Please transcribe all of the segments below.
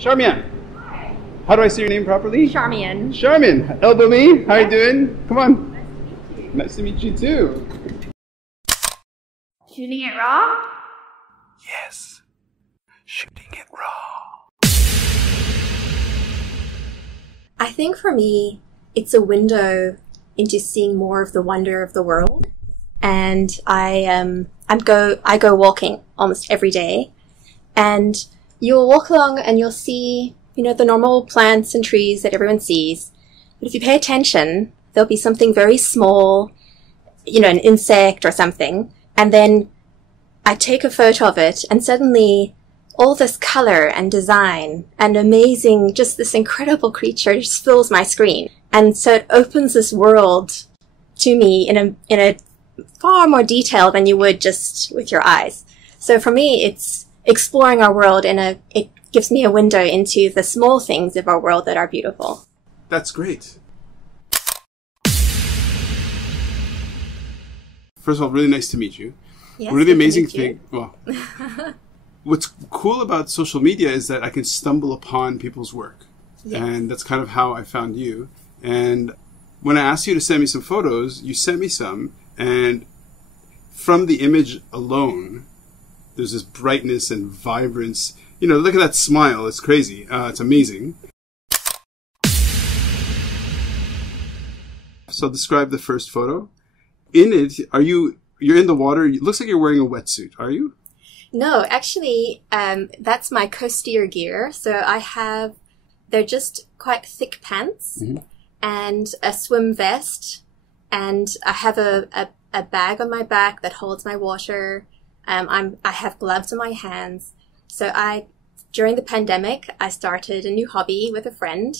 Charmian. How do I say your name properly? Charmian. Charmian. Elbow me. How you doing? Come on. Nice to meet you too. Shooting it raw? Yes. Shooting it raw. I think for me, it's a window into seeing more of the wonder of the world. And I go walking almost every day. And you'll walk along and you'll see, the normal plants and trees that everyone sees. But if you pay attention, there'll be something very small, an insect or something. And then I take a photo of it and suddenly all this color and design and amazing, just this incredible creature just fills my screen. And so it opens this world to me in a far more detail than you would just with your eyes. So for me, it's exploring our world it gives me a window into the small things of our world that are beautiful. That's great. First of all, really nice to meet you. Yes, One of the amazing things, what's cool about social media is that I can stumble upon people's work. Yes. And that's kind of how I found you. And when I asked you to send me some photos, you sent me some. And from the image alone, there's this brightness and vibrance. Look at that smile. It's crazy. It's amazing. So describe the first photo. In it, you're in the water. It looks like you're wearing a wetsuit. Are you? No, actually, that's my coasteer gear. So they're just quite thick pants and a swim vest. And I have a bag on my back that holds my water. I have gloves on my hands. So during the pandemic, I started a new hobby with a friend,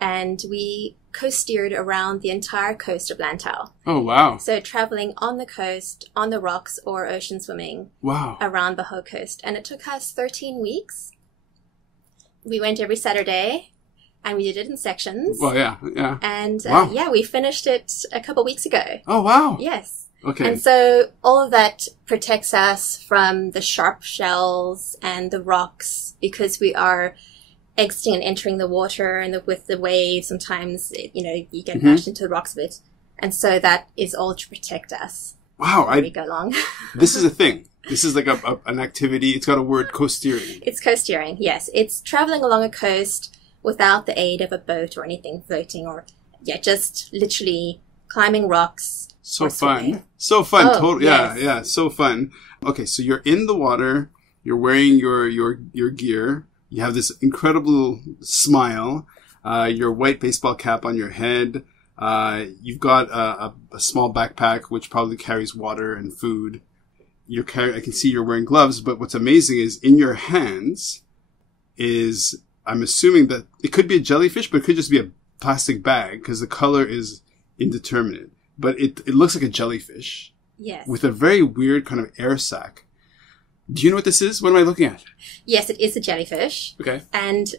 and we coasteered around the entire coast of Lantau. Oh, wow. So traveling on the coast, on the rocks, or ocean swimming. Wow. Around the whole coast. And it took us 13 weeks. We went every Saturday, and we did it in sections. Well, yeah. And wow. We finished it a couple weeks ago. Oh, wow. Yes. Okay. And so all of that protects us from the sharp shells and the rocks, because we are exiting and entering the water, and with the waves, sometimes, you get bashed into the rocks a bit. And so that is all to protect us. Wow. As we go along. This is a thing. This is like an activity. It's got a word, coasteering. It's coasteering, yes. It's traveling along a coast without the aid of a boat or anything floating, or, just literally climbing rocks. So fun. So fun. Oh, totally. yes. Yeah. So fun. Okay. So you're in the water. You're wearing your gear. You have this incredible smile. Your white baseball cap on your head. You've got a small backpack, which probably carries water and food. I can see you're wearing gloves, but what's amazing is in your hands I'm assuming that it could be a jellyfish, but it could just be a plastic bag because the color is indeterminate. But it looks like a jellyfish. Yes. With a very weird kind of air sac. Do you know what this is? What am I looking at? Yes, it is a jellyfish. Okay. And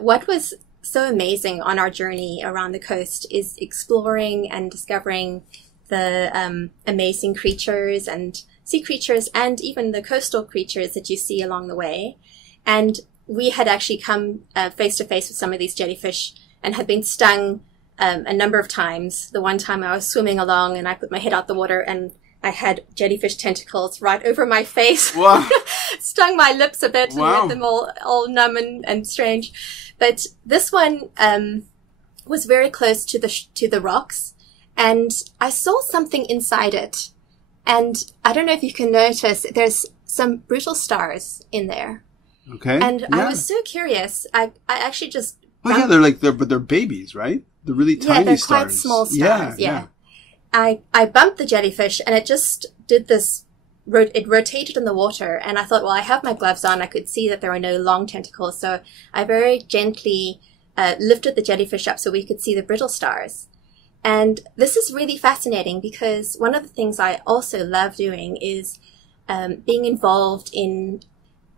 what was so amazing on our journey around the coast is exploring and discovering the amazing creatures and sea creatures and even the coastal creatures that you see along the way. And we had actually come face to face with some of these jellyfish and had been stung a number of times. The one time I was swimming along and I put my head out the water and I had jellyfish tentacles right over my face. Wow. Stung my lips a bit Wow. and made them all numb and strange. But this one was very close to the rocks, and I saw something inside it. And I don't know if you can notice, there's some brittle stars in there. Okay. And I was so curious. I actually just... Oh, yeah, they're babies, right? They're really tiny stars. Yeah, they're quite small stars. Yeah. I bumped the jellyfish and it just did this, it rotated in the water, and I thought, well, I have my gloves on. I could see that there were no long tentacles. So I very gently lifted the jellyfish up so we could see the brittle stars. And this is really fascinating because one of the things I also love doing is being involved in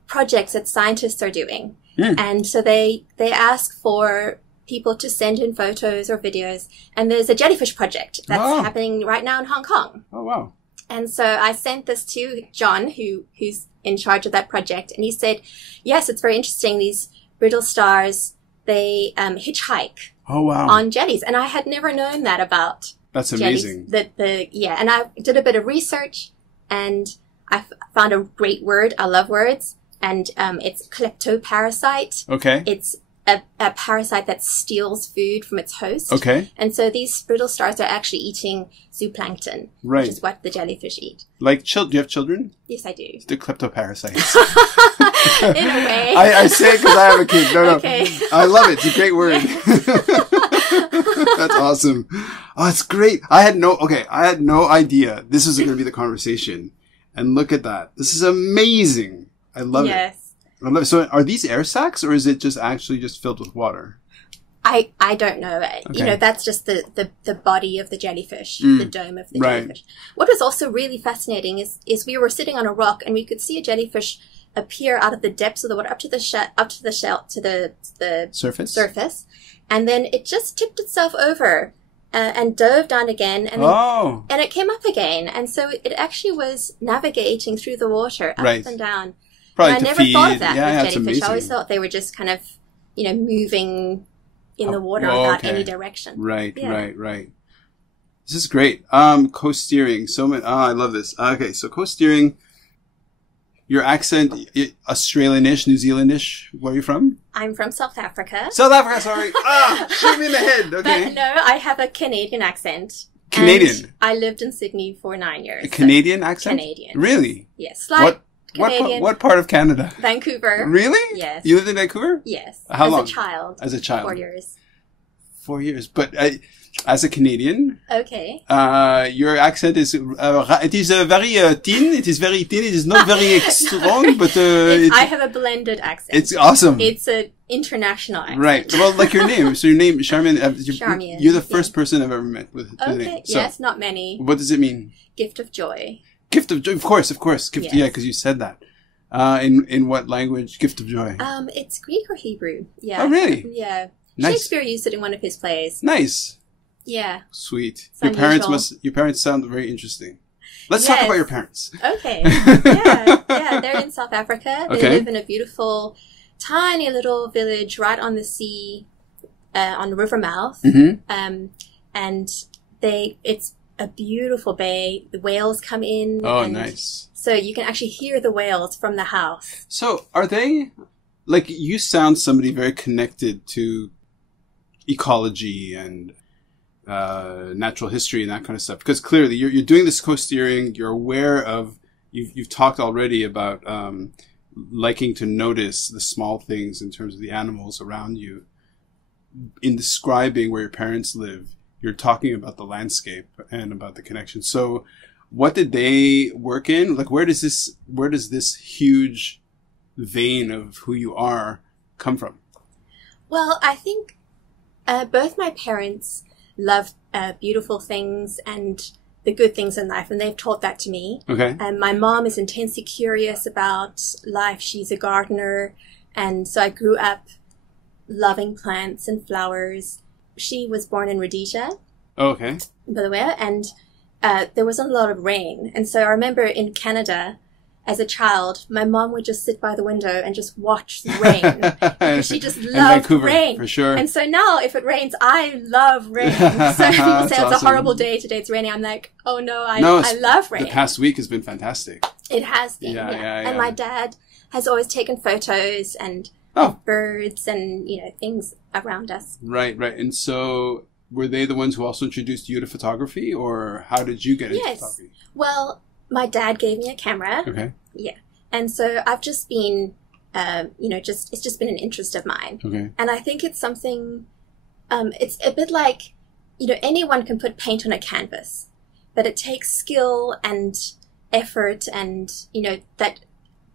projects that scientists are doing. Mm. And so they ask for people to send in photos or videos. And there's a jellyfish project that's happening right now in Hong Kong. Oh, wow. And so I sent this to John, who's in charge of that project. And he said, yes, it's very interesting. These brittle stars, they hitchhike Oh, wow. on jellies. And I had never known that about That's jellies. amazing. And I did a bit of research, and I found a great word. I love words. And it's kleptoparasite. Okay. It's a parasite that steals food from its host. Okay. And so these brittle stars are actually eating zooplankton, Right. which is what the jellyfish eat. Like, do you have children? Yes, I do. They're kleptoparasites. In a way. I say it because I have a kid. No. Okay. I love it. It's a great word. That's awesome. Oh, it's great. I had no idea this was going to be the conversation. And look at that. This is amazing. I love it. Yes. I love it. So are these air sacs, or is it just actually just filled with water? I don't know. Okay. That's just the body of the jellyfish, the dome of the jellyfish. What was also really fascinating is we were sitting on a rock and we could see a jellyfish appear out of the depths of the water up to the surface, and then it just tipped itself over and dove down again, and then, and it came up again, and so it actually was navigating through the water up and down. Probably and to I never feed. thought of that with It's jellyfish. amazing. I always thought they were just kind of, moving in the water without any direction. Right. Yeah. This is great. Coasteering. I love this. Okay, so coasteering. Your accent, Australianish, New Zealandish. Where are you from? I'm from South Africa. South Africa, sorry. Shoot me in the head. Okay. But no, I have a Canadian accent. Canadian? And I lived in Sydney for 9 years. A Canadian accent? Canadian. Really? Yes. Slight Canadian. What part of Canada? Vancouver. Really? Yes. You lived in Vancouver? Yes. How long? As a child. 4 years. 4 years. But as a Canadian, okay, your accent is it is very thin. It is very thin. It is not very strong, but I have a blended accent. It's awesome. It's an international accent. Right. Well, like your name. So your name, Charmian. Charmian. You're the first person I've ever met with the Okay. name. So, yes, not many. what does it mean? Gift of joy. Gift of joy. Of course. Gift. Yes. Yeah, because you said that. In what language? Gift of joy. It's Greek or Hebrew. Yeah. Oh, really? Yeah. Nice. Shakespeare used it in one of his plays. Nice. Yeah. Sweet. It's unusual. Your parents sound very interesting. Let's talk about your parents. Okay. Yeah. They're in South Africa. They live in a beautiful, tiny little village right on the sea, on the river mouth. Mm-hmm. And it's a beautiful bay. The whales come in. Oh, nice. So you can actually hear the whales from the house. So are they, like, you sound somebody very connected to ecology and natural history and that kind of stuff, because clearly you're doing this coasteering. You're aware of, you've talked already about liking to notice the small things in terms of the animals around you. In describing where your parents live, you're talking about the landscape and about the connection. So what did they work in? Like, where does this huge vein of who you are come from? Well, I think both my parents love beautiful things and the good things in life, and they've taught that to me. Okay. And my mom is intensely curious about life. She's a gardener, and so I grew up loving plants and flowers. She was born in Rhodesia. Oh, okay. By the way, and there wasn't a lot of rain. And so I remember in Canada, as a child, my mom would just sit by the window and just watch the rain. Because she just loved rain. For sure. And so now, if it rains, I love rain. So people say it's a horrible day, today it's raining. I'm like, oh no, I love rain. The past week has been fantastic. It has been, yeah. And my dad has always taken photos and of birds and, things around us. Right. And so were they the ones who also introduced you to photography, or how did you get into photography? Well, my dad gave me a camera. Okay. Yeah. And so I've just been, it's just been an interest of mine. Okay. And I think it's something, it's a bit like, anyone can put paint on a canvas, but it takes skill and effort and, that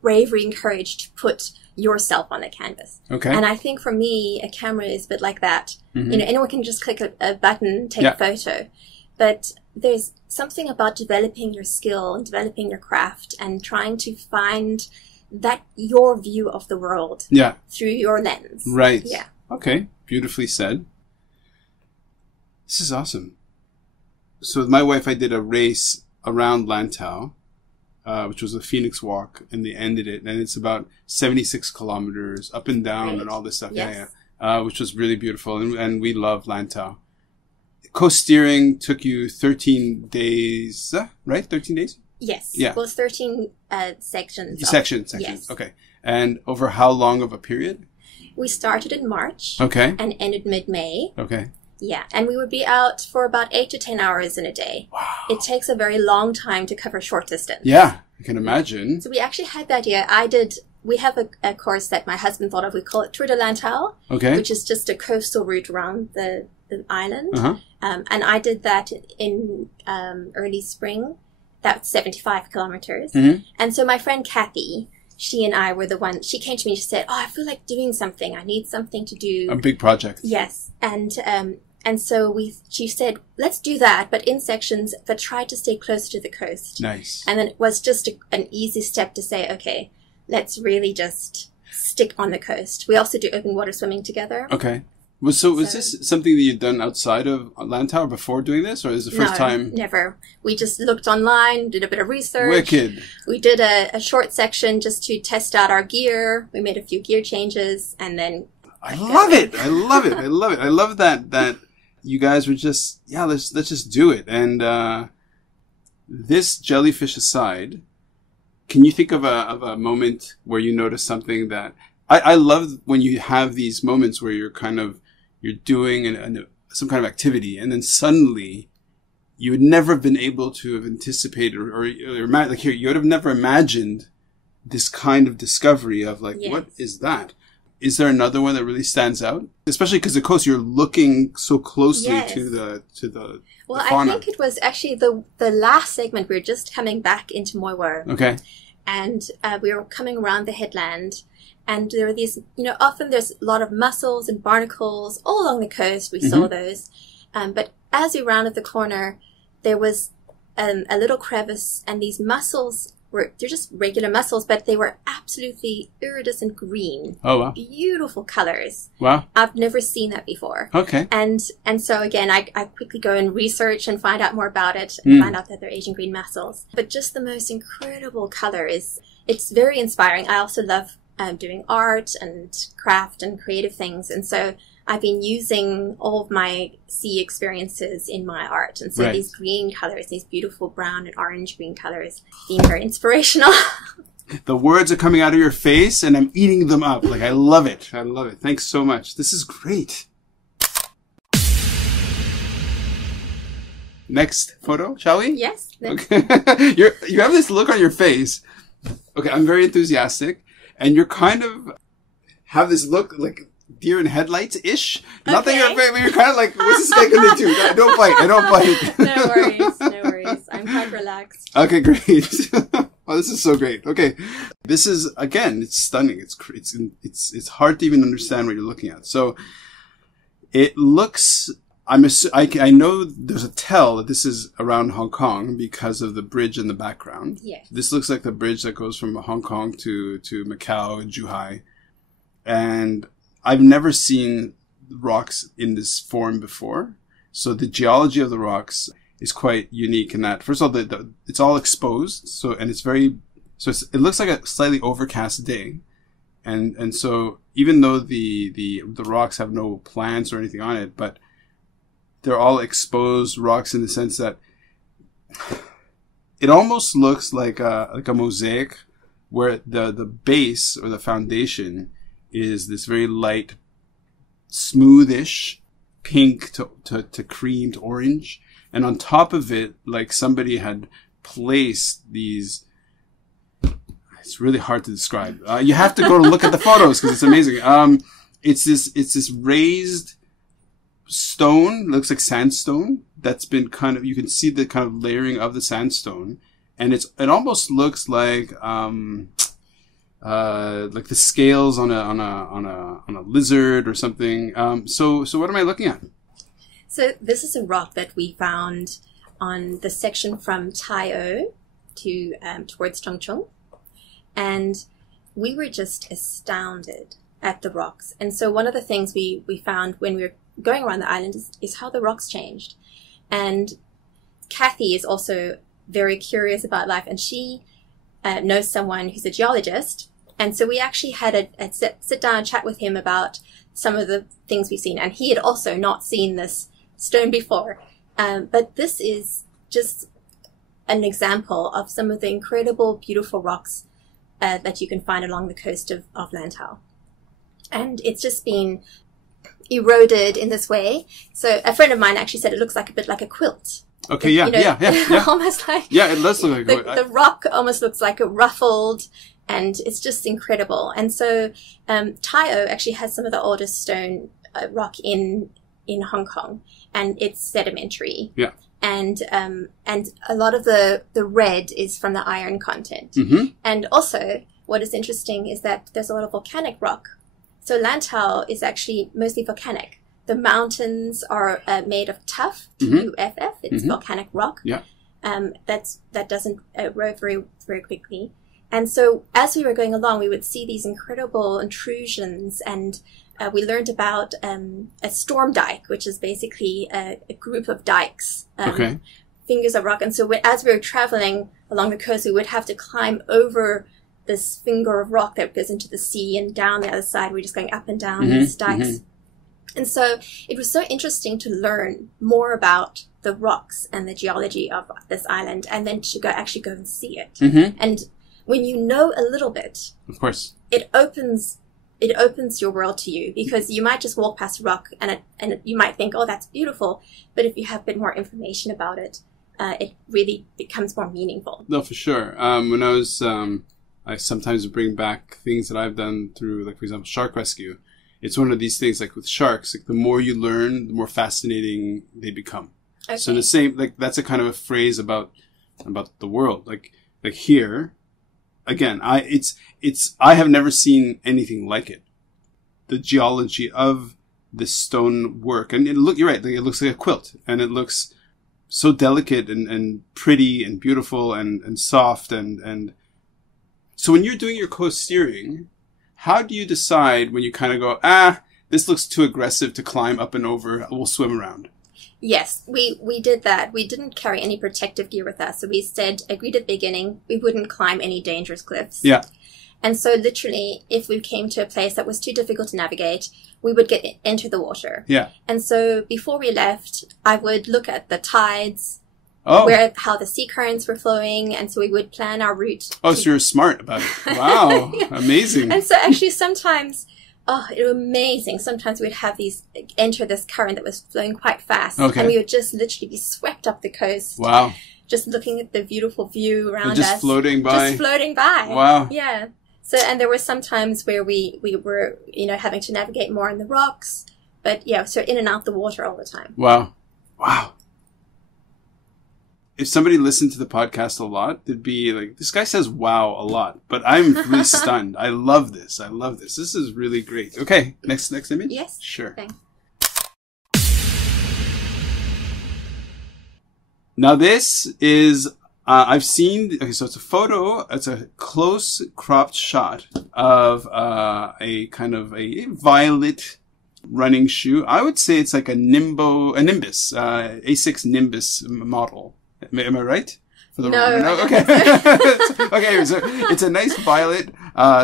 bravery and courage to put yourself on a canvas. Okay. And I think for me, a camera is a bit like that. Mm-hmm. Anyone can just click a button, take a photo. But there's something about developing your skill and developing your craft and trying to find that your view of the world through your lens. Right. Yeah. Okay. Beautifully said. This is awesome. So with my wife, I did a race around Lantau. which was a Phoenix Walk, and they ended it. And it's about 76 kilometers up and down Great. and all this stuff. Yes. Which was really beautiful. And we love Lantau. Coasteering took you 13 days, right? 13 days? Yes. Yeah. Well, it's 13 sections. Sections. Yes. Okay. And over how long of a period? We started in March. Okay. And ended mid-May. Okay. Yeah. And we would be out for about 8 to 10 hours in a day. Wow. It takes a very long time to cover short distance. Yeah, I can imagine. So we actually had the idea. We have a course that my husband thought of. We call it Tour de Lantau. Okay. Which is just a coastal route around the island. Uh-huh. And I did that in early spring. That's 75 kilometers. Mm-hmm. And so my friend Kathy, she and I were the one, she came to me and she said, I feel like doing something. I need something to do. A big project. Yes. And so she said, let's do that, but in sections, but try to stay closer to the coast. Nice. And then it was just an easy step to say, okay, let's really just stick on the coast. We also do open water swimming together. Okay. So was this something that you'd done outside of Lantau before doing this, or is it the first time? Never. We just looked online, did a bit of research. Wicked. We did a short section just to test out our gear. We made a few gear changes, and then... I love it. I love it. I love it. I love that you guys were just, let's just do it. And this jellyfish aside, can you think of a moment where you noticed something that... I love when you have these moments where you're doing some kind of activity, and then suddenly you would never have been able to have anticipated or like here, you would have never imagined this kind of discovery of like, yes. What is that? Is there another one that really stands out? Especially because the coast, you're looking so closely yes. to the Well, fauna. I think it was actually the last segment. We were just coming back into Moiwo. Okay. And we were coming around the headland. And there are these, often there's a lot of mussels and barnacles all along the coast. We saw those. But as we rounded the corner, there was a little crevice, and these mussels they're just regular mussels, but they were absolutely iridescent green. Oh, wow. Beautiful colors. Wow. I've never seen that before. Okay. And so again, I quickly go and research and find out more about it and find out that they're Asian green mussels. But just the most incredible color it's very inspiring. I also love doing art and craft and creative things. And so I've been using all of my sea experiences in my art. And so right. These green colors, these beautiful brown and orange green colors, being very inspirational. The words are coming out of your face and I'm eating them up. Like, I love it. I love it. Thanks so much. This is great. Next photo, shall we? Yes. Okay. You have this look on your face. Okay, I'm very enthusiastic. And you're kind of have this look like deer in headlights-ish. Not that you're kind of like, what's this guy going to do? I don't bite. No worries. I'm quite relaxed. Okay, great. Oh, this is so great. Okay. This is, again, it's stunning. It's hard to even understand what you're looking at. So it looks, I know there's a tell that this is around Hong Kong because of the bridge in the background. Yes. This looks like the bridge that goes from Hong Kong to Macau and Zhuhai. And I've never seen rocks in this form before. So the geology of the rocks is quite unique in that, first of all, it's all exposed. So, and it's very, it looks like a slightly overcast day. And so even though the rocks have no plants or anything on it, but they're all exposed rocks in the sense that it almost looks like a mosaic where the base or the foundation is this very light, smoothish pink to cream to orange. And on top of it, like somebody had placed these, it's really hard to describe. You have to go to look at the photos because it's amazing. It's this raised stone, looks like sandstone that's been kind of, you can see the kind of layering of the sandstone, and it almost looks like the scales on a lizard or something. So what am I looking at? So this is a rock that we found on the section from Tai O to towards Chongqing, and we were just astounded at the rocks. And so one of the things we found when we were going around the island is how the rocks changed. And Kathy is also very curious about life, and she knows someone who's a geologist. And so we actually had a sit down and chat with him about some of the things we've seen. And he had also not seen this stone before. But this is just an example of some of the incredible, beautiful rocks that you can find along the coast of Lantau. And it's just been eroded in this way. So a friend of mine actually said it looks like a bit like a quilt. Okay, yeah. Almost like... Yeah, it does look like the rock almost looks like a ruffled, and it's just incredible. And so Taio actually has some of the oldest stone rock in Hong Kong, and it's sedimentary. Yeah. And a lot of the red is from the iron content. Mm-hmm. And also, what is interesting is that there's a lot of volcanic rock. So Lantau is actually mostly volcanic. The mountains are made of tuff, T-U-F-F. It's volcanic rock. Yeah. That doesn't erode very, very quickly. And so as we were going along, we would see these incredible intrusions, and we learned about a storm dike, which is basically a group of dikes, fingers of rock. And so as we were traveling along the coast, we would have to climb over this finger of rock that goes into the sea, and down the other side, we're just going up and down these dikes. And so it was so interesting to learn more about the rocks and the geology of this island, and then to actually go and see it. And when you know a little bit, of course, it opens your world to you, because you might just walk past a rock and you might think, oh, that's beautiful. But if you have a bit more information about it, it really becomes more meaningful. No, for sure. When I was, I sometimes bring back things that I've done through, like, for example, shark rescue. It's one of these things, like with sharks, like the more you learn, the more fascinating they become. Okay. So the same, like, that's a kind of a phrase about the world. Like here, again, I have never seen anything like it. The geology of this stone work, and you're right, like, it looks like a quilt, and it looks so delicate and pretty and beautiful and soft and so when you're doing your coasteering, how do you decide when you kind of go, this looks too aggressive to climb up and over, we'll swim around? Yes, we did that. We didn't carry any protective gear with us. So we agreed at the beginning, we wouldn't climb any dangerous cliffs. Yeah. And so literally, if we came to a place that was too difficult to navigate, we would enter the water. Yeah. And so before we left, I would look at the tides, how the sea currents were flowing, and so we would plan our route. Oh, so you're smart about it. Wow. Yeah. Amazing. And so actually sometimes... Oh, it was amazing. Sometimes we'd have enter this current that was flowing quite fast. Okay. And we would just literally be swept up the coast. Wow. Just looking at the beautiful view around us. Just floating by. Just floating by. Wow. Yeah. So, and there were some times where we were, having to navigate more in the rocks. But yeah, so in and out the water all the time. Wow. Wow. If somebody listened to the podcast a lot, they'd be like, this guy says wow a lot, but I'm really stunned. I love this. This is really great. Okay, next image? Yes. Sure. Thanks. Now this is, I've seen, so it's a photo, it's a close cropped shot of a kind of a violet running shoe. I would say it's like a Nimbus, A6 Nimbus model. Am I right? No. Okay. Okay. So it's a nice violet.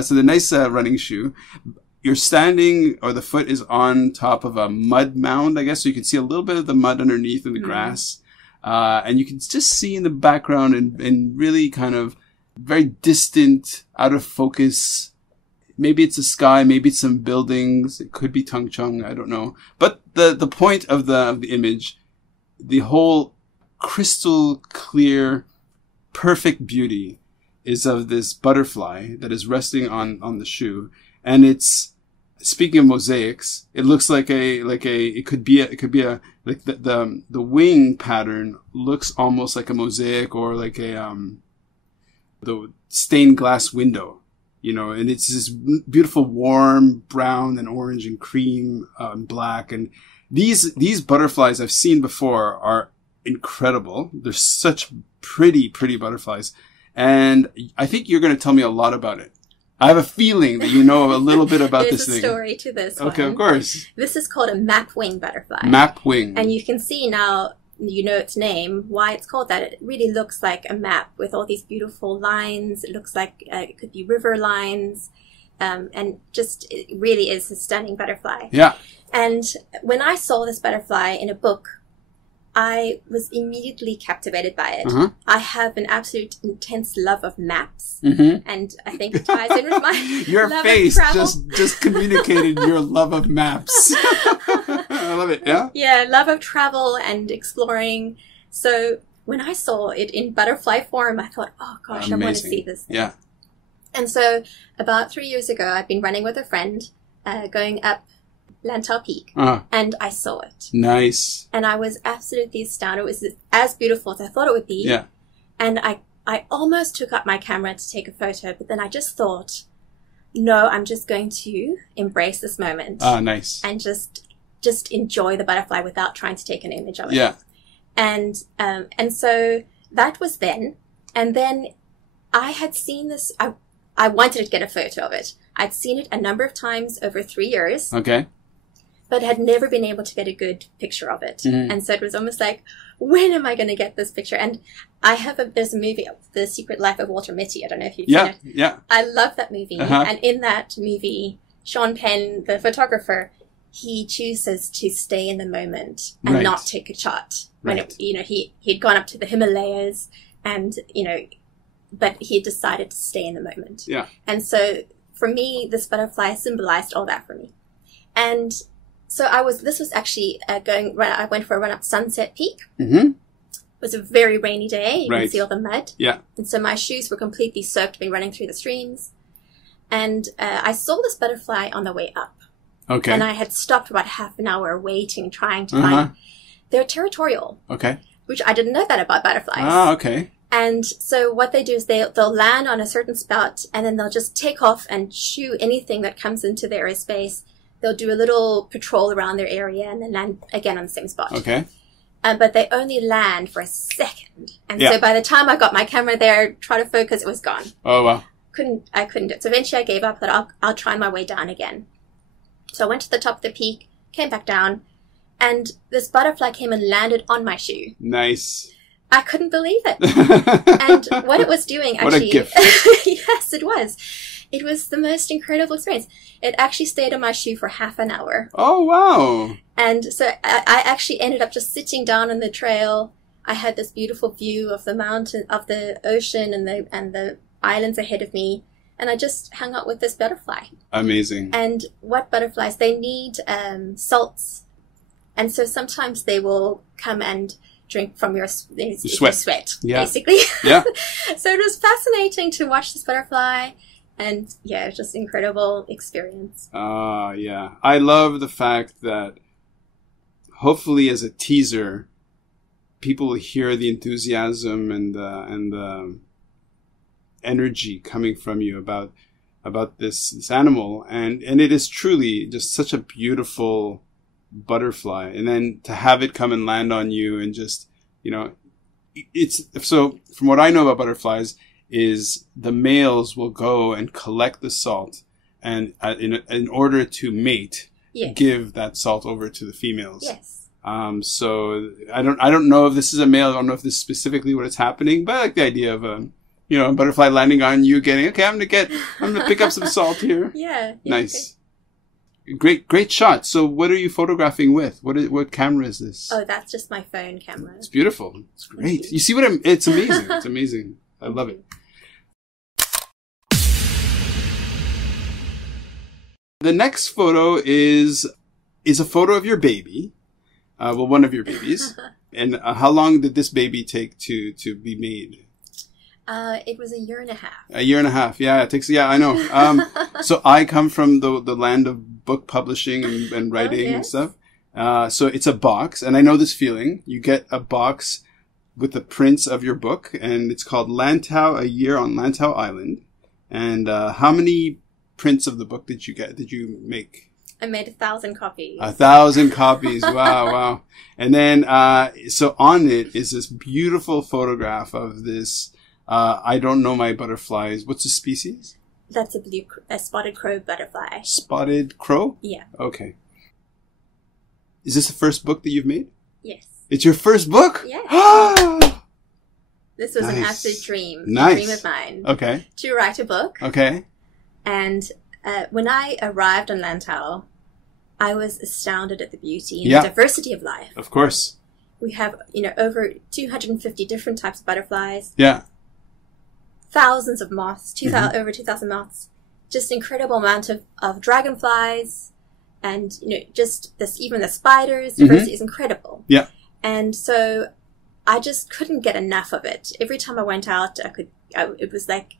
So the nice running shoe. You're standing, or the foot is on top of a mud mound, I guess. So you can see a little bit of the mud underneath in the grass. And you can just see in the background and really kind of very distant, out of focus. Maybe it's a sky, maybe it's some buildings. It could be Tungchung. I don't know. But the point of the image, the whole crystal clear, perfect beauty is of this butterfly that is resting on the shoe. And it's, speaking of mosaics, it looks like it could be like the wing pattern looks almost like a mosaic, or like the stained glass window, and it's this beautiful warm brown and orange and cream, and black. And these butterflies I've seen before are incredible. They're such pretty butterflies. And I think you're going to tell me a lot about it. I have a feeling that you know a little bit about this thing. There's a story to this Okay, one. Of course. This is called a map wing butterfly. Map wing. And you can see now you know its name, why it's called that. It really looks like a map with all these beautiful lines. It looks like it could be river lines. And just, it really is a stunning butterfly. Yeah. And when I saw this butterfly in a book, I was immediately captivated by it. Uh-huh. I have an absolute intense love of maps. Mm-hmm. And I think it ties in with my your love face of travel. just communicated your love of maps. I love it. Yeah. Yeah, love of travel and exploring. So when I saw it in butterfly form, I thought, oh gosh, Amazing. I want to see this. Yeah. And so about 3 years ago, I've been running with a friend, going up Lantau Peak, and I saw it. Nice. And I was absolutely astounded. It was as beautiful as I thought it would be. Yeah. And I almost took up my camera to take a photo, but then I just thought, no, I'm just going to embrace this moment. Nice. And just enjoy the butterfly without trying to take an image of it. Yeah. And so that was then. And then I had seen this, I wanted to get a photo of it. I'd seen it a number of times over 3 years. Okay. But had never been able to get a good picture of it. Mm-hmm. And so it was almost like, when am I going to get this picture? And there's a movie, The Secret Life of Walter Mitty. I don't know if you've seen it. Yeah. I love that movie. Uh-huh. And in that movie, Sean Penn, the photographer, he chooses to stay in the moment and not take a shot. When he'd gone up to the Himalayas and, but he decided to stay in the moment. Yeah. And so for me, this butterfly symbolized all that for me. And so this was actually I went for a run up Sunset Peak. Mm-hmm. It was a very rainy day. You can see all the mud. Yeah. And so my shoes were completely soaked, been running through the streams. And I saw this butterfly on the way up. Okay. And I had stopped about half an hour waiting, trying to find. They're territorial. Okay. Which I didn't know that about butterflies. Ah, okay. And so what they do is they'll land on a certain spot and then they'll just take off and shoo anything that comes into their airspace. They'll do a little patrol around their area and then land again on the same spot. Okay. But they only land for a second. And so by the time I got my camera there, try to focus, it was gone. Oh, wow. I couldn't do it. So eventually I gave up, thought I'll try my way down again. So I went to the top of the peak, came back down, and this butterfly came and landed on my shoe. Nice. I couldn't believe it. And what it was doing, actually... What a gift. Yes, it was. It was the most incredible experience. It actually stayed on my shoe for half an hour. Oh, wow. And so I actually ended up just sitting down on the trail. I had this beautiful view of the mountain, of the ocean and the islands ahead of me. And I just hung out with this butterfly. Amazing. And what butterflies? They need salts. And so sometimes they will come and drink from your sweat, basically. Yeah. So it was fascinating to watch this butterfly. And yeah, it was just an incredible experience. Yeah. I love the fact that hopefully as a teaser, people hear the enthusiasm and the energy coming from you about this animal. And it is truly just such a beautiful butterfly. And then to have it come and land on you and just, it's so from what I know about butterflies is the males will go and collect the salt and in order to mate, give that salt over to the females. Yes. So I don't know if this is a male. I don't know if this is specifically what is happening, but I like the idea of a butterfly landing on you, I'm gonna pick up some salt here. Yeah. Nice. Great shot. So what are you photographing with? What camera is this? Oh, that's just my phone camera. It's beautiful. It's great. You see it's amazing. It's amazing. I love it. The next photo is a photo of your baby. One of your babies. And how long did this baby take to be made? It was a year and a half. A year and a half. Yeah, it takes. Yeah, I know. So I come from the land of book publishing and writing and stuff. So it's a box, and I know this feeling. You get a box with the prints of your book, and it's called Lantau, A Year on Lantau Island. And how many prints of the book did you get? Did you make? I made 1,000 copies. 1,000 copies. Wow, wow. And then, so on it is this beautiful photograph of this, I don't know my butterflies. What's the species? That's a spotted crow butterfly. Spotted crow? Yeah. Okay. Is this the first book that you've made? Yes. It's your first book? Yeah. This was an Nice. absolute dream. Nice. A dream of mine. Okay. To write a book. Okay. And when I arrived on Lantau, I was astounded at the beauty and Yeah. the diversity of life. Of course. We have, over 250 different types of butterflies, Yeah. thousands of moths, over 2,000 moths, just incredible amount of dragonflies, and just this, even the spiders. Diversity is incredible. Yeah. And so I just couldn't get enough of it. Every time I went out, it was like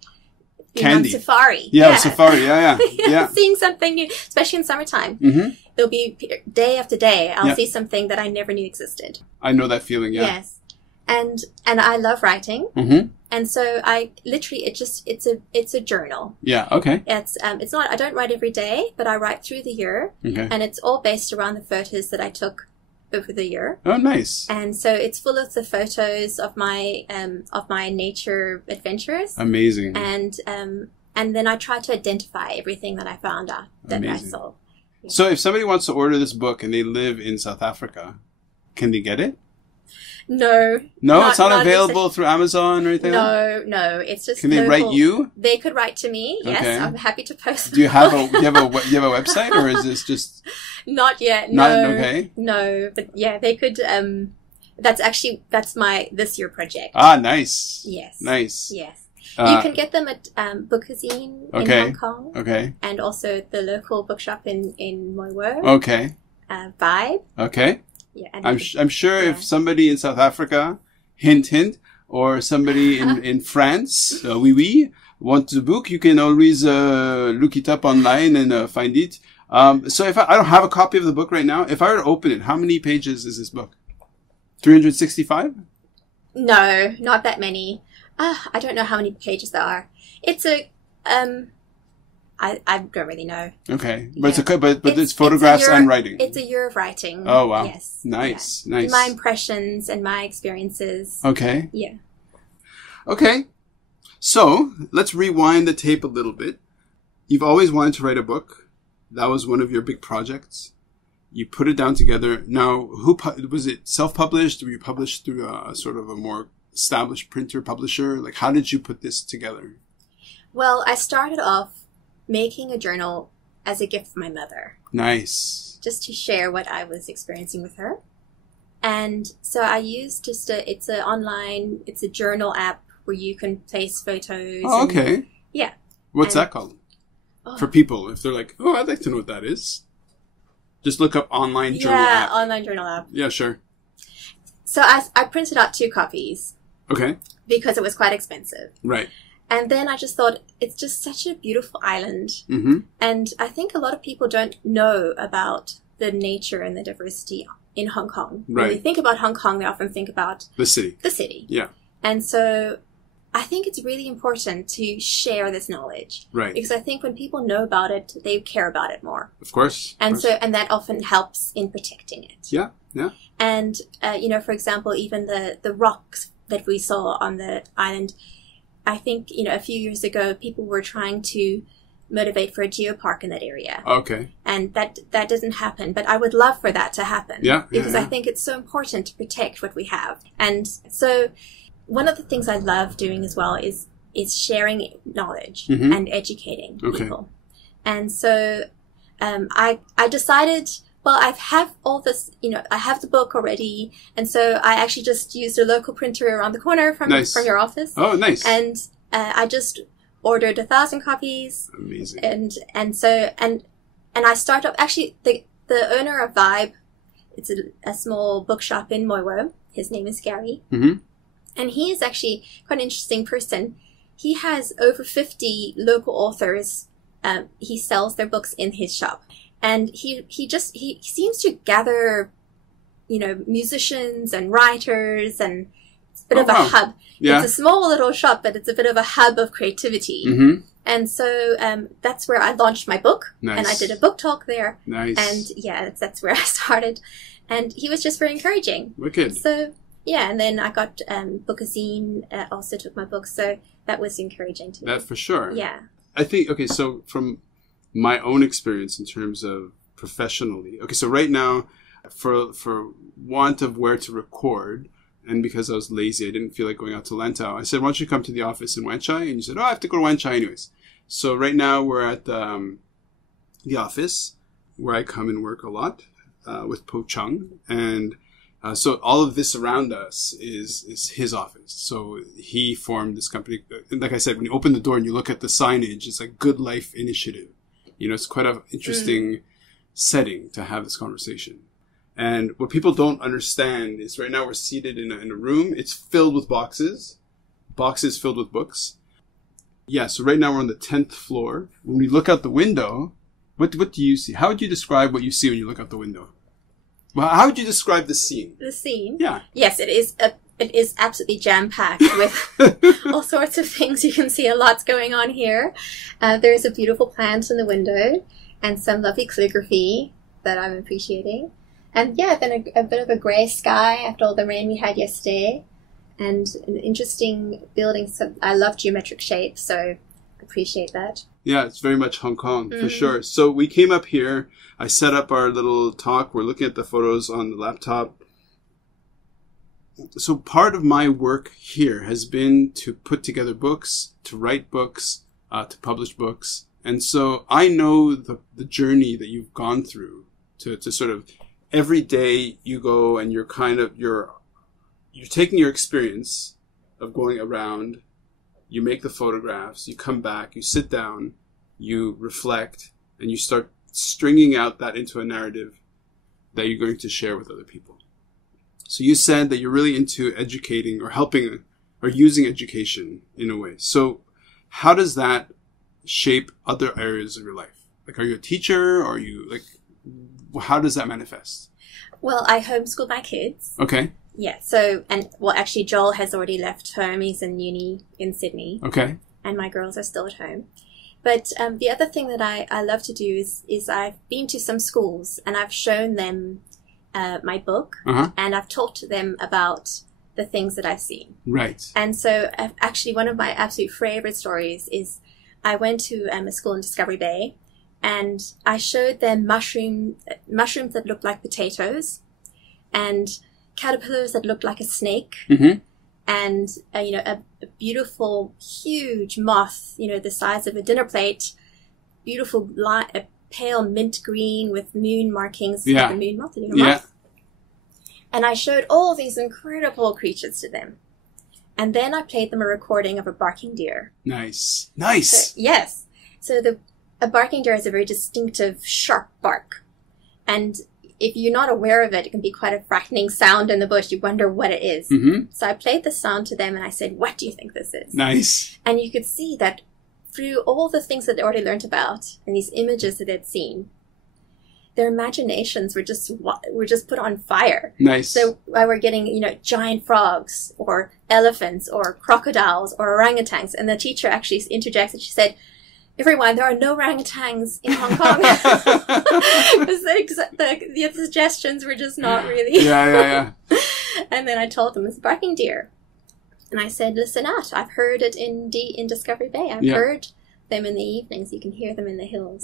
being Candy. on safari. Yeah, safari. Yeah. Yeah. Seeing something new, especially in summertime. Mm-hmm. There'll be day after day, I'll Yeah. see something that I never knew existed. I know that feeling. Yeah. Yes. And I love writing. Mm-hmm. And so I literally, it's a journal. Yeah. Okay. It's not, I don't write every day, but I write through the year. Okay. And it's all based around the photos that I took over the year. Oh, nice. And so it's full of the photos of my nature adventures. Amazing. And then I try to identify everything that I found out that Amazing. I saw. So if somebody wants to order this book and they live in South Africa, can they get it? No. No, it's not available through Amazon or anything like that? No, it's just Can they write you? They could write to me, yes. Okay. I'm happy to post. Do you have a website, or is this just Not yet, no. not okay? No, but yeah, they could, that's my this year project. Ah, nice. Yes. Nice. Yes. You can get them at Bookazine in Hong Kong. Okay. And also the local bookshop in Moiwo. Okay. Vibe. Okay. Yeah. And I'm sure if somebody in South Africa, hint, or somebody in France, oui, want the book, you can always look it up online and find it. So if I don't have a copy of the book right now, if I were to open it, how many pages is this book? 365? No, not that many. I don't know how many pages there are. It's a, I don't really know. Okay, but it's photographs and writing. It's a year of writing. Oh wow! Yes, nice. My impressions and my experiences. Okay. Yeah. Okay, so let's rewind the tape a little bit. You've always wanted to write a book. That was one of your big projects. You put it down together. Now, was it self-published? Were you published through a sort of a more established printer publisher? Like, how did you put this together? Well, I started off making a journal as a gift for my mother. Nice. Just to share what I was experiencing with her. And so I used it's a journal app where you can place photos. Oh, okay. Yeah. What's that called? Oh. For people, if they're like, oh, I'd like to know what that is. Just look up online journal app. Yeah, online journal app. Yeah, sure. So I printed out 2 copies. Okay. Because it was quite expensive. Right. And then I just thought, it's just such a beautiful island. Mm-hmm. And I think a lot of people don't know about the nature and the diversity in Hong Kong. Right. When they think about Hong Kong, they often think about the city. The city. Yeah. And so I think it's really important to share this knowledge. Right. Because I think when people know about it, they care about it more. Of course. And that often helps in protecting it. Yeah. Yeah. And, for example, even the rocks that we saw on the island, I think, a few years ago, people were trying to motivate for a geopark in that area. Okay. And that didn't happen. But I would love for that to happen. Yeah. Because I think it's so important to protect what we have. And so one of the things I love doing as well is sharing knowledge and educating people. And so I decided, well, I have all this, I have the book already. And so I actually just used a local printer around the corner from your office. Oh, nice. And I just ordered 1,000 copies. Amazing. And so I started up, actually, the owner of Vibe, it's a small bookshop in Moiwo. His name is Gary. Mm-hmm. And he is actually quite an interesting person. He has over 50 local authors. He sells their books in his shop. And he seems to gather, musicians and writers, and it's a bit of a hub. Yeah. It's a small little shop, but it's a bit of a hub of creativity. Mm-hmm. And so that's where I launched my book. Nice. And I did a book talk there. Nice. And yeah, that's where I started. And he was just very encouraging. Wicked. So yeah, and then I got Bookazine also took my book, so that was encouraging to me. That for sure. Yeah. I think, okay, so from my own experience in terms of professionally, okay, so right now For want of where to record, and because I was lazy, I didn't feel like going out to Lantau. I said, why don't you come to the office in Wanchai? And you said, oh, I have to go to Wanchai anyways. So right now we're at the office where I come and work a lot with Po Chung. And so all of this around us is his office. So he formed this company. And like I said, when you open the door and you look at the signage, it's like Good Life Initiative. You know, it's quite an interesting setting to have this conversation. And what people don't understand is right now we're seated in a room. It's filled with boxes filled with books. Yeah, so right now we're on the 10th floor. When we look out the window, what do you see? How would you describe what you see when you look out the window? Well, how would you describe the scene? The scene? Yeah. Yes, it is absolutely jam-packed with all sorts of things. You can see a lot's going on here. There's a beautiful plant in the window and some lovely calligraphy that I'm appreciating. And yeah, then a bit of a grey sky after all the rain we had yesterday. And an interesting building. So I love geometric shapes, so I appreciate that. Yeah, it's very much Hong Kong, for sure. So we came up here. I set up our little talk. We're looking at the photos on the laptop. So part of my work here has been to put together books, to write books, to publish books. And so I know the journey that you've gone through to sort of... Every day you go and you're taking your experience of going around, you make the photographs, you come back, you sit down, you reflect, and you start stringing out that into a narrative that you're going to share with other people. So you said that you're really into educating or helping or using education in a way. So how does that shape other areas of your life? Like, are you a teacher? Or are you like... How does that manifest? Well, I homeschool my kids. Okay. Yeah, so, actually Joel has already left home. He's in uni in Sydney. Okay. And my girls are still at home. But the other thing that I love to do is I've been to some schools and I've shown them my book. And I've talked to them about the things that I've seen. Right. And so actually one of my absolute favorite stories is I went to a school in Discovery Bay. And I showed them mushrooms that looked like potatoes, and caterpillars that looked like a snake, and a beautiful, huge moth, the size of a dinner plate, beautiful a pale mint green with moon markings, like a moon moth, moth. And I showed all these incredible creatures to them, and then I played them a recording of a barking deer. Nice. So, yes. So a barking deer has a very distinctive, sharp bark. And if you're not aware of it, it can be quite a frightening sound in the bush. You wonder what it is. So I played the sound to them and I said, what do you think this is? Nice. And you could see that through all the things that they already learned about and these images that they'd seen, their imaginations were just put on fire. Nice. So I were getting, giant frogs or elephants or crocodiles or orangutans. And the teacher actually interjects and she said, everyone, there are no orangutans in Hong Kong. The suggestions were just not really. Yeah. And then I told them it's a barking deer. And I said, listen out, I've heard it in Discovery Bay. I've heard them in the evenings. You can hear them in the hills.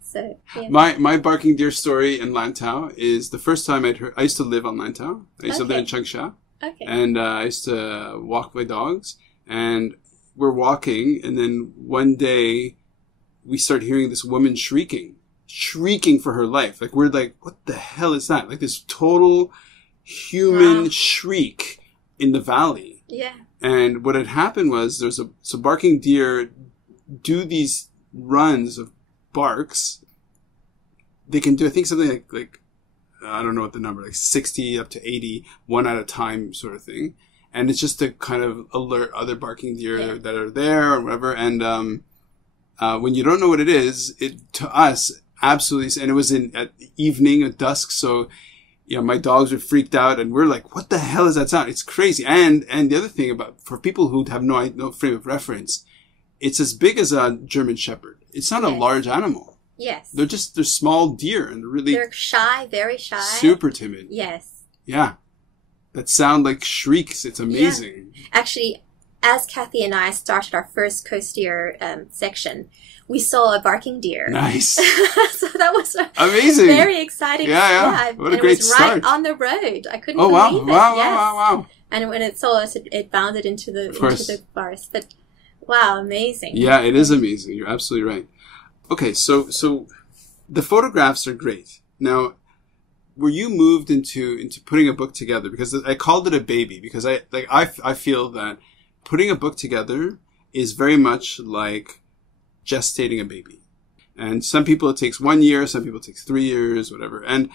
So, yeah. My barking deer story in Lantau is the first time I used to live on Lantau. I used to live in Changsha. Okay. And I used to walk my dogs. And we're walking. And then one day... we start hearing this woman shrieking for her life. Like, we're like, what the hell is that? Like this total human shriek in the valley. Yeah. And what had happened was so barking deer do these runs of barks. They can do, I think, something like I don't know what the number, like 60 up to 80, one at a time sort of thing. And it's just to kind of alert other barking deer that are there or whatever. And, when you don't know what it is, to us, absolutely, and it was at evening, at dusk, so, my dogs were freaked out, and we're like, what the hell is that sound? It's crazy. And the other thing for people who have no frame of reference, it's as big as a German Shepherd. It's not a large animal. Yes. They're small deer, and they're shy, very shy. Super timid. Yes. Yeah. That sound like shrieks. It's amazing. Yeah. Actually, as Kathy and I started our first coasteer section, we saw a barking deer. Nice. So that was amazing. Very exciting. Yeah. What a great start. It was right on the road. I couldn't wow. believe it. Wow. And when it saw us, it bounded into the forest. But wow, amazing. Yeah, it is amazing. You're absolutely right. Okay, so the photographs are great. Now, were you moved into putting a book together? Because I called it a baby because I feel that putting a book together is very much like gestating a baby. And some people it takes 1 year, some people it takes 3 years, whatever. And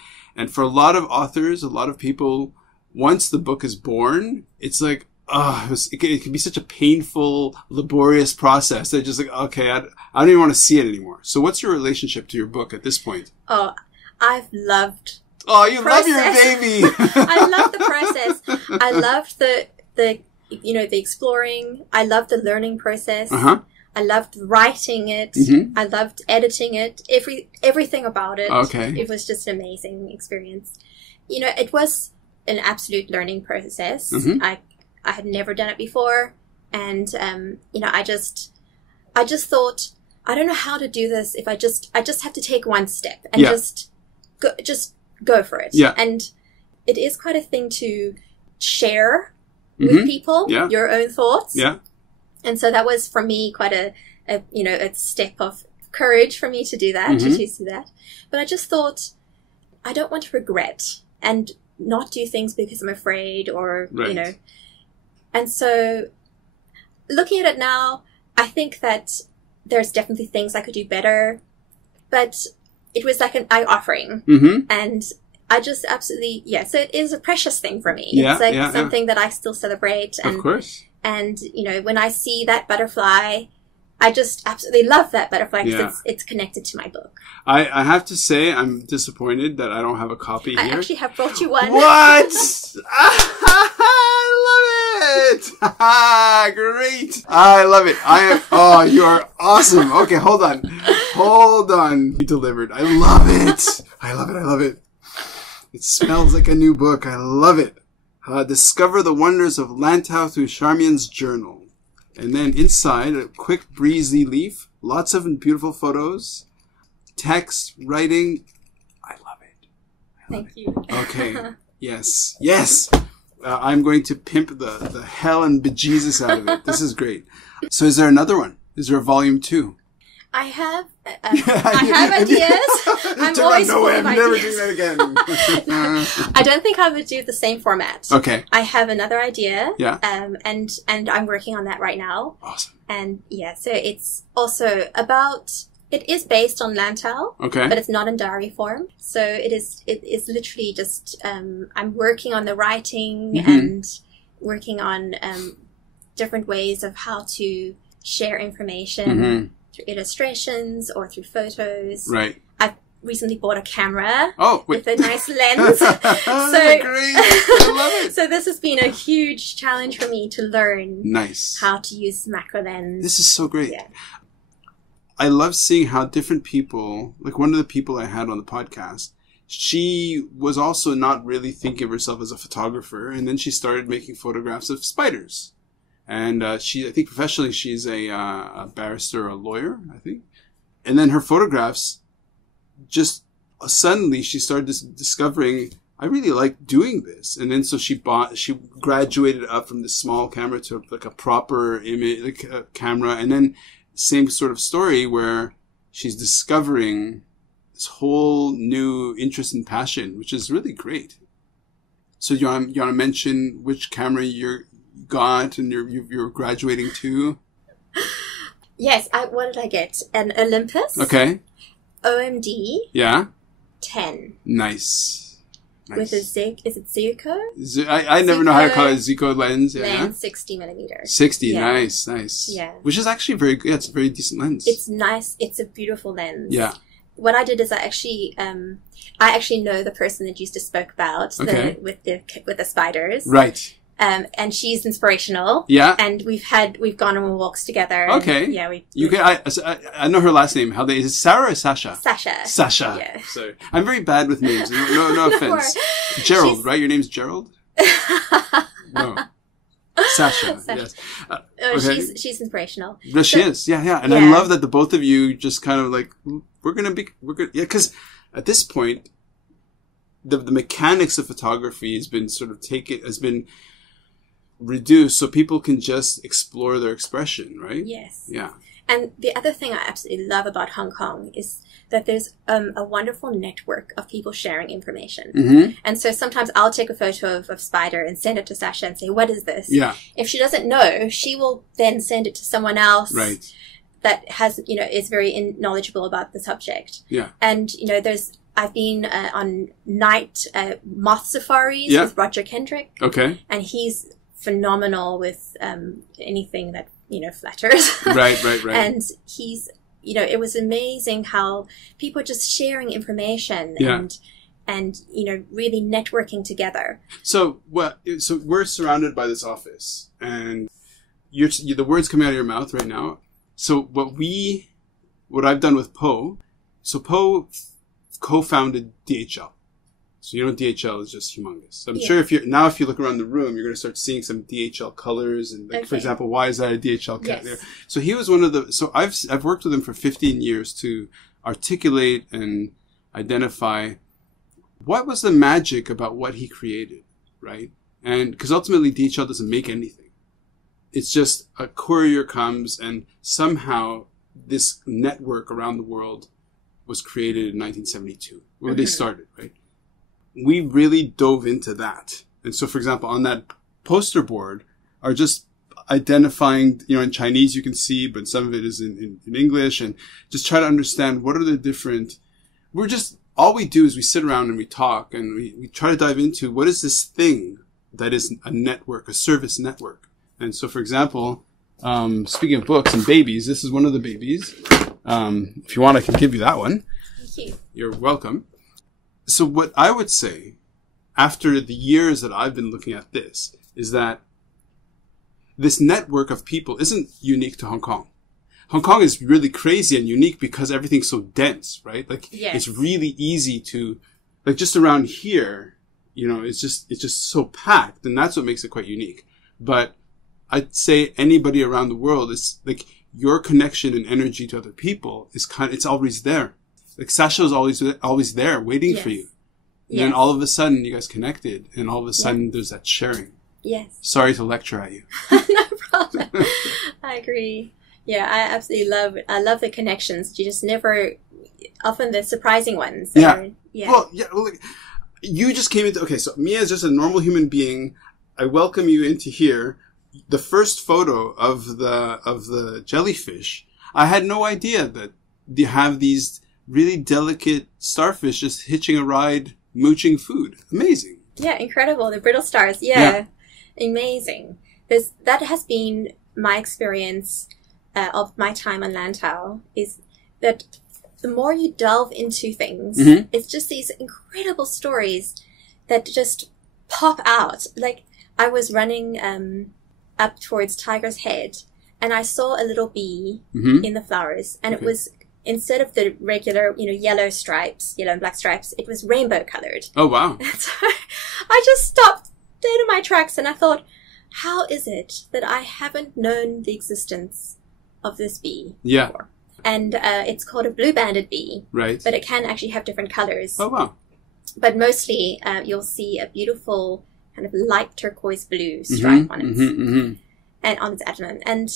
for a lot of authors, a lot of people, once the book is born, it's like, it can be such a painful, laborious process. They're just like, okay, I don't even want to see it anymore. So what's your relationship to your book at this point? Oh, I've loved you process. love your baby. I love the process. I loved the exploring. I loved the learning process. I loved writing it. Mm-hmm. I loved editing it. Everything about it. Okay. It was just an amazing experience. It was an absolute learning process. Mm-hmm. I had never done it before. And, I just thought, I don't know how to do this if I just have to take one step and just go for it. Yeah. And it is quite a thing to share with people your own thoughts. Yeah. And so that was for me quite a step of courage for me to do that, to do that. But I just thought, I don't want to regret and not do things because I'm afraid or, And so looking at it now, I think that there's definitely things I could do better, but it was like an eye offering. Mm-hmm. And I just absolutely, so it is a precious thing for me. Yeah, it's like something that I still celebrate. And, of course. And, when I see that butterfly, I just absolutely love that butterfly because it's connected to my book. I have to say, I'm disappointed that I don't have a copy here. I actually have brought you one. What? I love it! Great! I love it. You are awesome. Okay, hold on. You delivered. I love it. I love it. It smells like a new book. I love it. Discover the wonders of Lantau through Charmian's journal. And then inside, a quick breezy leaf. Lots of beautiful photos. Text, writing. I love it. Thank you. Okay. Yes. I'm going to pimp the hell and bejesus out of it. This is great. So is there another one? Is there a volume 2? I have ideas. I'm always full of ideas. I'm never doing that again. No, I don't think I would do the same format. Okay. I have another idea. Yeah. And I'm working on that right now. Awesome. And so it's also it is based on Lantau. Okay. But it's not in diary form. So it is literally just, I'm working on the writing and working on, different ways of how to share information. Through illustrations or through photos. Right. I recently bought a camera with a nice lens. So great. I love it. So this has been a huge challenge for me to learn how to use macro lens. This is so great. Yeah. I love seeing how different people, like one of the people I had on the podcast, she was also not really thinking of herself as a photographer, and then she started making photographs of spiders. And I think professionally she's a barrister or a lawyer, I think. And then her photographs, just suddenly she started discovering, I really like doing this. And then so she graduated up from this small camera to like a proper image camera. And then same sort of story where she's discovering this whole new interest and passion, which is really great. So you want to mention which camera you're got and you're graduating to? Yes, what did I get? An Olympus. Okay. OMD. Yeah. 10. Nice. With a is it Zico? I never know how to call it. Zico lens. Yeah. Lens 60 millimeters. 60. Yeah. Nice. Yeah. Which is actually very good. It's a very decent lens. It's nice. It's a beautiful lens. Yeah. What I did is I actually know the person that you just spoke about with the spiders. Right. And she's inspirational. Yeah. And we've gone on walks together. Okay. And, I know her last name. Is it Sarah or Sasha? Sasha. Yeah. So I'm very bad with names. No offense. Gerald, right? Your name's Gerald? No. Sasha, yes. Okay. She's inspirational. No, she is, yeah. And I love that the both of you just kind of like, we're good. Yeah, because at this point, the mechanics of photography has been reduced so people can just explore their expression, right? Yes. Yeah. And the other thing I absolutely love about Hong Kong is that there's a wonderful network of people sharing information. Mm-hmm. And so sometimes I'll take a photo of Spider and send it to Sasha and say, what is this? Yeah. If she doesn't know, she will then send it to someone else. Right. That has, is very knowledgeable about the subject. Yeah. And, I've been on night moth safaris with Roger Kendrick. Okay. And he's phenomenal with anything that, flatters. Right. And he's, it was amazing how people are just sharing information and really networking together. So we're surrounded by this office, and the words coming out of your mouth right now. So what I've done with Poe, Poe co-founded DHL. So DHL is just humongous. I'm sure if you look around the room, you're going to start seeing some DHL colors. And for example, why is that a DHL cat there? So he was one of the, so I've worked with him for 15 years to articulate and identify what was the magic about what he created, right? And because ultimately DHL doesn't make anything. It's just a courier comes and somehow this network around the world was created in 1972 when they started, right? We really dove into that. And so, for example, on that poster board are just identifying, in Chinese you can see, but some of it is in English, and just try to understand what are the different, all we do is we sit around and we talk and we try to dive into what is this thing that is a network, a service network. And so, for example, speaking of books and babies, this is one of the babies. If you want, I can give you that one. Thank you. You're welcome. So what I would say, after the years that I've been looking at this, is that this network of people isn't unique to Hong Kong. Hong Kong is really crazy and unique because everything's so dense, right? It's really easy to, just around here, it's just so packed, and that's what makes it quite unique. But I'd say anybody around the world is your connection and energy to other people is it's always there. Sasha is always there waiting for you. And then all of a sudden you guys connected, and all of a sudden there's that sharing. Yes. Sorry to lecture at you. No problem. I agree. Yeah, I absolutely love the connections. You just never, often the surprising ones. Well, you just came into, so me as just a normal human being, I welcome you into here. The first photo of the jellyfish, I had no idea that you have these really delicate starfish just hitching a ride, mooching food. Amazing. Yeah, incredible. The brittle stars. Yeah. Amazing. That has been my experience of my time on Lantau, is that the more you delve into things, it's just these incredible stories that just pop out. I was running up towards Tiger's Head, and I saw a little bee in the flowers, and it was, instead of the regular, yellow and black stripes, it was rainbow colored. Oh, wow. And so I just stopped dead in my tracks, and I thought, how is it that I haven't known the existence of this bee before? And it's called a blue-banded bee. Right. But it can actually have different colors. Oh, wow. But mostly you'll see a beautiful kind of light turquoise blue stripe on it. And on its abdomen. And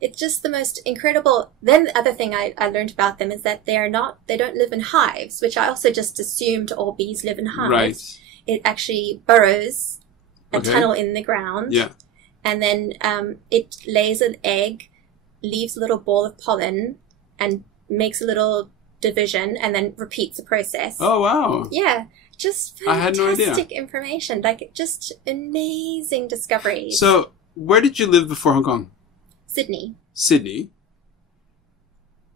it's just the most incredible. Then the other thing I learned about them is that they don't live in hives, which I also just assumed all bees live in hives. Right. It actually burrows a tunnel in the ground. Yeah. And then it lays an egg, leaves a little ball of pollen, and makes a little division, and then repeats the process. Oh, wow. Yeah. Just fantastic, I had no idea. Information. Just amazing discoveries. So, where did you live before Hong Kong? Sydney.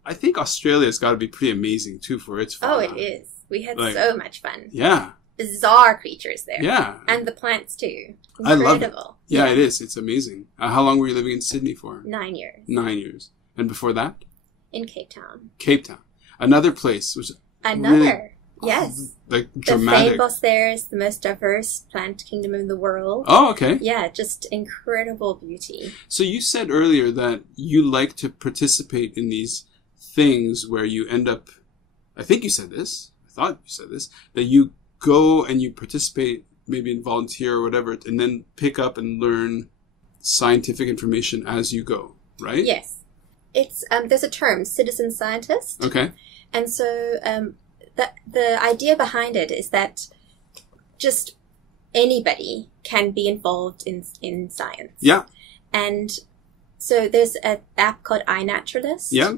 I think Australia's got to be pretty amazing, too, for its fauna. Oh, it is. We had so much fun. Yeah. Bizarre creatures there. Yeah. And the plants, too. Incredible. I love it. Yeah, it is. It's amazing. How long were you living in Sydney for? 9 years. 9 years. And before that? In Cape Town. Cape Town. Another place. Yes. like The dramatic. fynbos there is the most diverse plant kingdom in the world. Oh, okay. Yeah, just incredible beauty. So you said earlier that you like to participate in these things where you end up, I think you said this, I thought you said this, that you go and you participate maybe in volunteer or whatever, and then pick up and learn scientific information as you go, right? Yes. It's there's a term, citizen scientist. Okay. And so the idea behind it is that just anybody can be involved in science. Yeah. And so there's an app called iNaturalist. Yeah.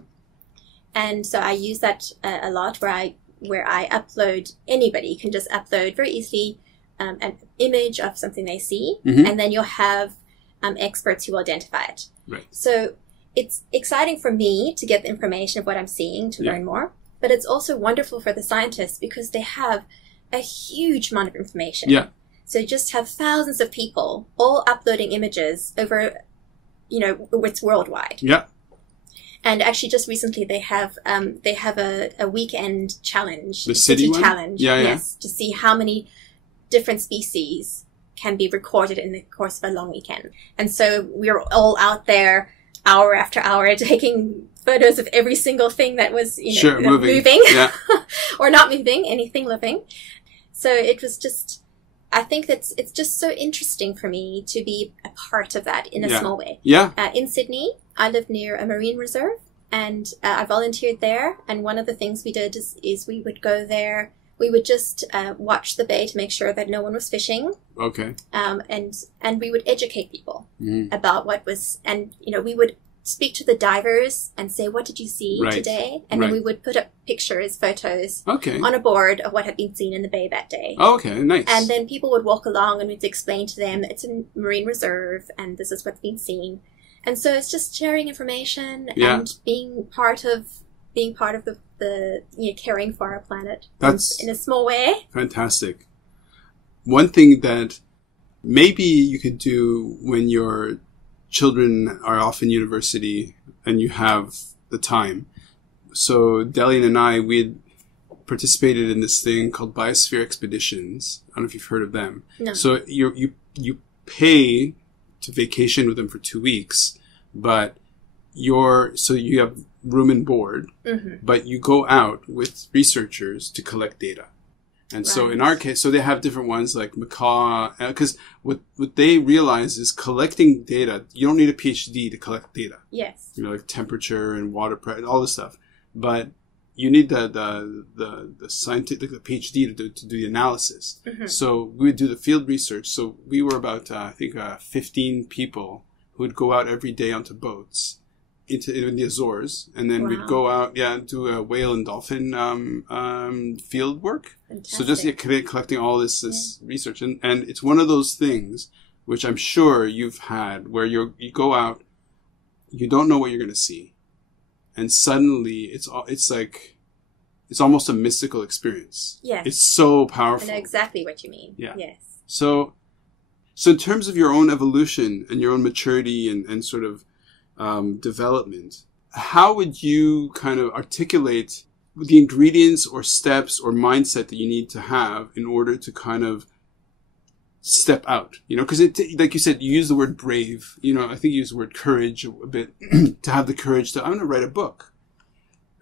And so I use that a lot where I upload, anybody can just upload very easily an image of something they see, Mm-hmm. and then you'll have experts who will identify it. Right. So it's exciting for me to get the information of what I'm seeing to learn more, but it's also wonderful for the scientists because they have a huge amount of information. Yeah. So you just have thousands of people all uploading images over, it's worldwide. Yeah. And actually, just recently, they have a weekend challenge, The city one? challenge, Yeah, yeah. yes, to see how many different species can be recorded in the course of a long weekend. And so we're all out there, hour after hour, taking photos of every single thing that was, moving, Yeah. or not moving, anything living. So it was just, I think it's just so interesting for me to be a part of that in a small way. Yeah. In Sydney, I live near a marine reserve, and I volunteered there. And one of the things we did is we would go there. We would just watch the bay to make sure that no one was fishing. Okay. And we would educate people Mm-hmm. about what was, and we would speak to the divers and say, what did you see today? And then we would put up pictures, photos on a board of what had been seen in the bay that day. Oh, okay, nice. And then people would walk along and we'd explain to them, it's a marine reserve and this is what's been seen. And so it's just sharing information and being part of the caring for our planet. That's in a small way. Fantastic. One thing that maybe you could do when your children are off in university and you have the time. So Delian and I, we had participated in this thing called Biosphere Expeditions. I don't know if you've heard of them. No. So you pay to vacation with them for 2 weeks, but you have room and board, but you go out with researchers to collect data. And so in our case, so they have different ones like Macaw, because what they realize is collecting data, you don't need a PhD to collect data. Yes. Like temperature and water pressure, all this stuff. But you need the scientific, the PhD to do the analysis. So we would do the field research. So we were about, 15 people who would go out every day onto boats in the Azores, and then we'd go out, do a whale and dolphin field work. Fantastic. So just collecting all this research, and it's one of those things which I'm sure you've had where you go out, you don't know what you're going to see, and suddenly it's almost a mystical experience. Yes, it's so powerful. I know exactly what you mean. Yeah. Yes. So in terms of your own evolution and your own maturity and sort of development, how would you kind of articulate the ingredients or steps or mindset that you need to have in order to kind of step out? Because like you said, you use the word brave. I think you use the word courage a bit to have the courage to, I'm going to write a book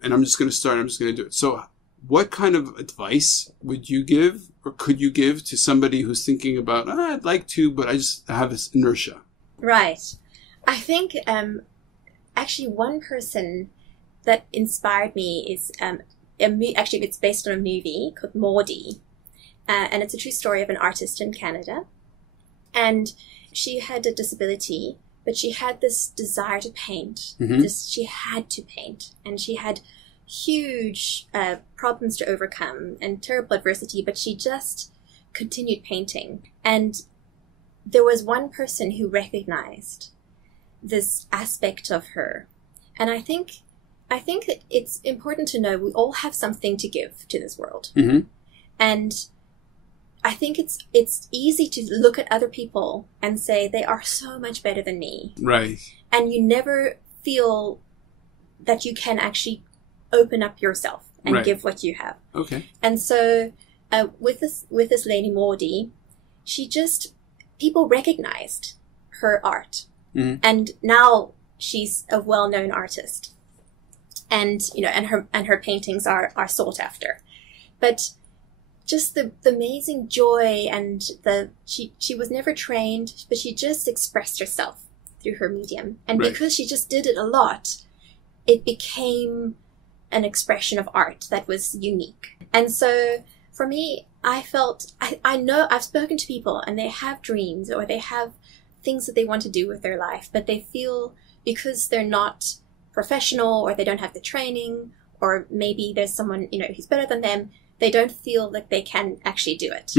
and I'm just going to do it. So what kind of advice would you give or could you give to somebody who's thinking about, I'd like to, but I just have this inertia? Right. I think actually one person that inspired me is actually it's based on a movie called Maudie, and it's a true story of an artist in Canada. And she had a disability, but she had this desire to paint. She had to paint, and she had huge problems to overcome and terrible adversity, but she just continued painting. And there was one person who recognized this aspect of her. And I think that it's important to know we all have something to give to this world. And I think it's easy to look at other people and say they are so much better than me. Right. And you never feel that you can actually open up yourself and give what you have. Okay. And so with this lady Maudie, people recognized her art, and now she's a well-known artist, and her paintings are sought after. But just the amazing joy, and she was never trained, but she just expressed herself through her medium, and because she just did it a lot, it became an expression of art that was unique. And so for me, I felt, I know I've spoken to people and they have dreams or they have things that they want to do with their life, but they feel because they're not professional or they don't have the training, or maybe there's someone, who's better than them, they don't feel like they can actually do it.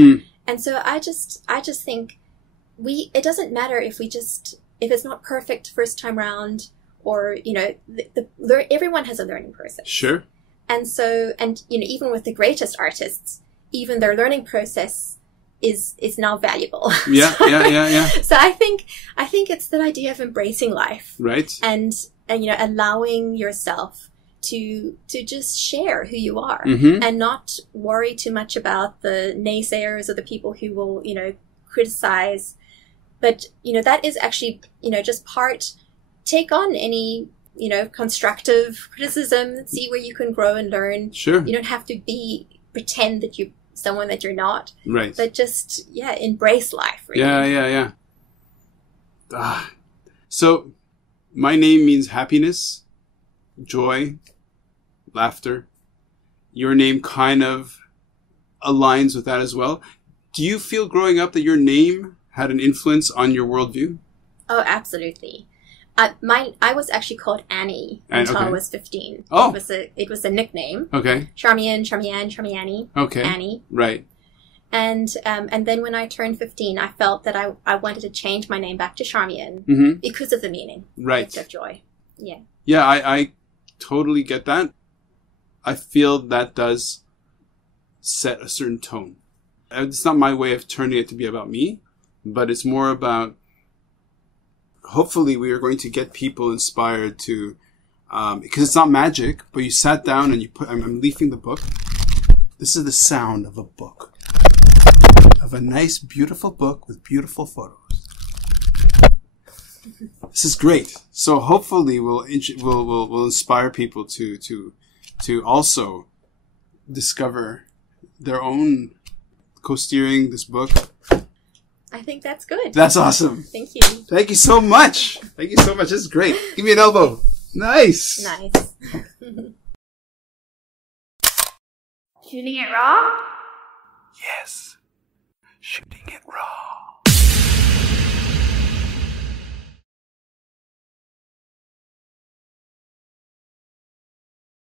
And so I just think it doesn't matter if it's not perfect first time round, or, everyone has a learning process. Sure. And so, even with the greatest artists, even their learning process is now valuable. Yeah. So I think it's that idea of embracing life. Right. And allowing yourself to just share who you are, and not worry too much about the naysayers or the people who will, criticize. But, that is actually, just take on any, constructive criticism, see where you can grow and learn. Sure. You don't have to pretend that you're someone that you're not. Right. But just, embrace life. Really. Yeah. So my name means happiness, joy, laughter. Your name kind of aligns with that as well. Do you feel growing up that your name had an influence on your worldview? Oh, absolutely. I was actually called Annie until I was 15. Oh. It was a nickname. Okay. Charmian, Charmiani. Okay. Annie. Right. And then when I turned 15, I felt that I wanted to change my name back to Charmian because of the meaning. Right. Of joy. Yeah. Yeah, I totally get that. I feel that does set a certain tone. It's not my way of turning it to be about me, but it's more about, hopefully we are going to get people inspired to, because it's not magic, but you sat down and I'm leafing the book. This is the sound of a book. Of a nice, beautiful book with beautiful photos. This is great. So hopefully we'll inspire people to also discover their own coasteering, this book. I think that's good. That's awesome. Thank you. Thank you so much. Thank you so much. This is great. Give me an elbow. Nice. Nice. Tuning it raw?